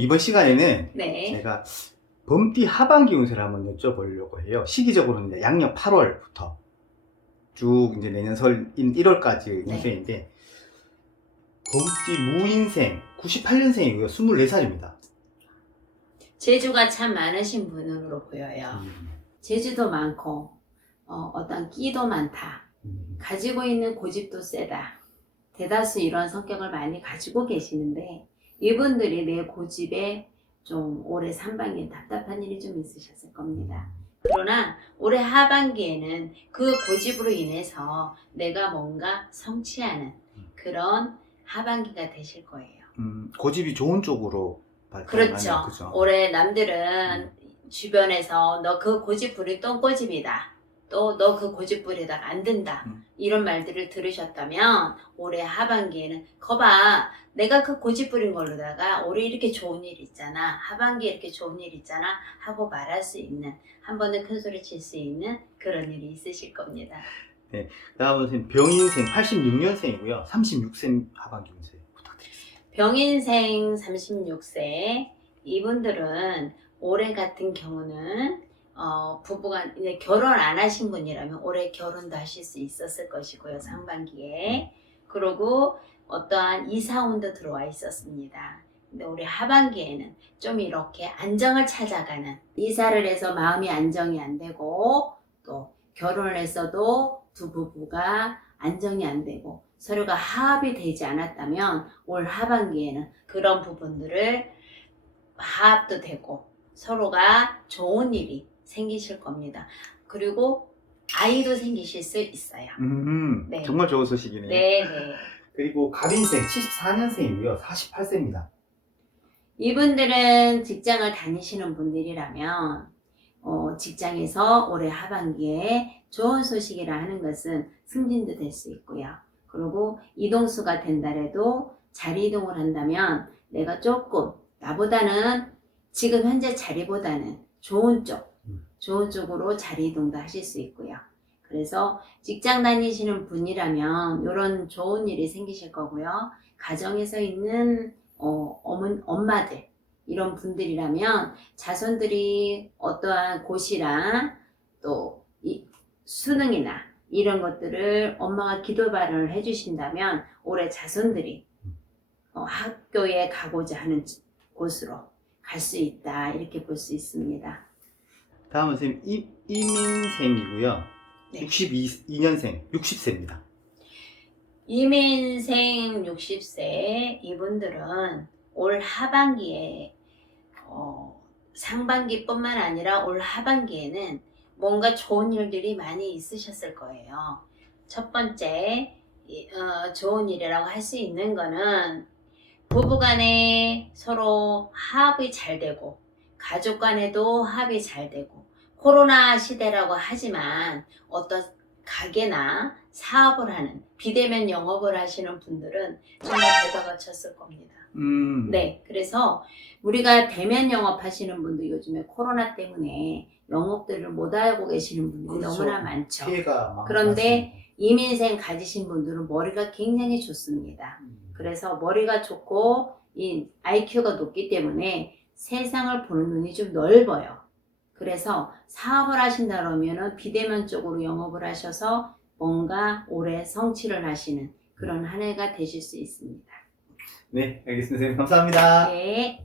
이번 시간에는 네. 제가 범띠 하반기 운세를 한번 여쭤보려고 해요. 시기적으로는 이제 양력 8월부터 쭉 이제 내년 설인 1월까지 네. 운세인데 범띠 무인생 98년생이고요. 24살입니다. 재주가 참 많으신 분으로 보여요. 음. 재주도 많고 어, 떤 끼도 많다. 음. 가지고 있는 고집도 세다. 대다수 이런 성격을 많이 가지고 계시는데 이분들이 내 고집에 좀 올해 상반기에 답답한 일이 좀 있으셨을 겁니다. 그러나 올해 하반기에는 그 고집으로 인해서 내가 뭔가 성취하는 그런 하반기가 되실 거예요. 음, 고집이 좋은 쪽으로 발전하는 그렇죠. 그죠? 올해 남들은 주변에서 너 그 고집 부리 똥꼬집이다. 또 너 그 고집 부리다가 안 된다. 음. 이런 말들을 들으셨다면 올해 하반기에는 거봐 내가 그 고집 부린 걸로다가 올해 이렇게 좋은 일 있잖아. 하반기에 이렇게 좋은 일 있잖아. 하고 말할 수 있는 한 번에 큰 소리 칠 수 있는 그런 일이 있으실 겁니다. 다음은 선생님 병인생 86년생이고요. 36세 하반기 운세 부탁드리겠습니다. 병인생 36세 이분들은 올해 같은 경우는 어, 부부가 이제 결혼 안 하신 분이라면 올해 결혼도 하실 수 있었을 것이고요 상반기에 그리고 어떠한 이사운도 들어와 있었습니다. 근데 올해 하반기에는 좀 이렇게 안정을 찾아가는 이사를 해서 마음이 안정이 안 되고 또 결혼을 했어도 두 부부가 안정이 안 되고 서로가 화합이 되지 않았다면 올 하반기에는 그런 부분들을 화합도 되고 서로가 좋은 일이 생기실 겁니다. 그리고 아이도 생기실 수 있어요. 음, 네. 정말 좋은 소식이네요. 네, 네. 그리고 갑인생 74년생이고요. 48세입니다. 이분들은 직장을 다니시는 분들이라면 어, 직장에서 올해 하반기에 좋은 소식이라 하는 것은 승진도 될 수 있고요. 그리고 이동수가 된다래도 자리 이동을 한다면 내가 조금 나보다는 지금 현재 자리보다는 좋은 쪽, 음. 좋은 쪽으로 자리 이동도 하실 수 있고요. 그래서 직장 다니시는 분이라면 이런 좋은 일이 생기실 거고요. 가정에서 있는 어, 어머, 엄마들 이런 분들이라면 자손들이 어떠한 고시랑 또 이 수능이나 이런 것들을 엄마가 기도 발언을 해주신다면 올해 자손들이 어, 학교에 가고자 하는 곳으로 갈 수 있다 이렇게 볼 수 있습니다. 다음은 선생님 이, 이민생이고요. 네. 62년생 60세입니다. 이민생 60세 이분들은 올 하반기에 어, 상반기뿐만 아니라 올 하반기에는 뭔가 좋은 일들이 많이 있으셨을 거예요. 첫 번째 이, 어, 좋은 일이라고 할 수 있는 거는 부부간에 서로 합이 잘 되고 가족 간에도 합이 잘 되고 코로나 시대라고 하지만 어떤 가게나 사업을 하는 비대면 영업을 하시는 분들은 정말 대가가 쳤을 겁니다. 음, 네, 그래서 우리가 대면 영업하시는 분들 요즘에 코로나 때문에 영업들을 못 하고 계시는 분들이 그렇죠. 너무나 많죠. 그런데 이민생 가지신 분들은 머리가 굉장히 좋습니다. 많습니다. 그래서 머리가 좋고 이 IQ가 높기 때문에 세상을 보는 눈이 좀 넓어요. 그래서 사업을 하신다 그러면은 비대면 쪽으로 영업을 하셔서 뭔가 올해 성취를 하시는 그런 한 해가 되실 수 있습니다. 네, 알겠습니다. 선생님 감사합니다. 네.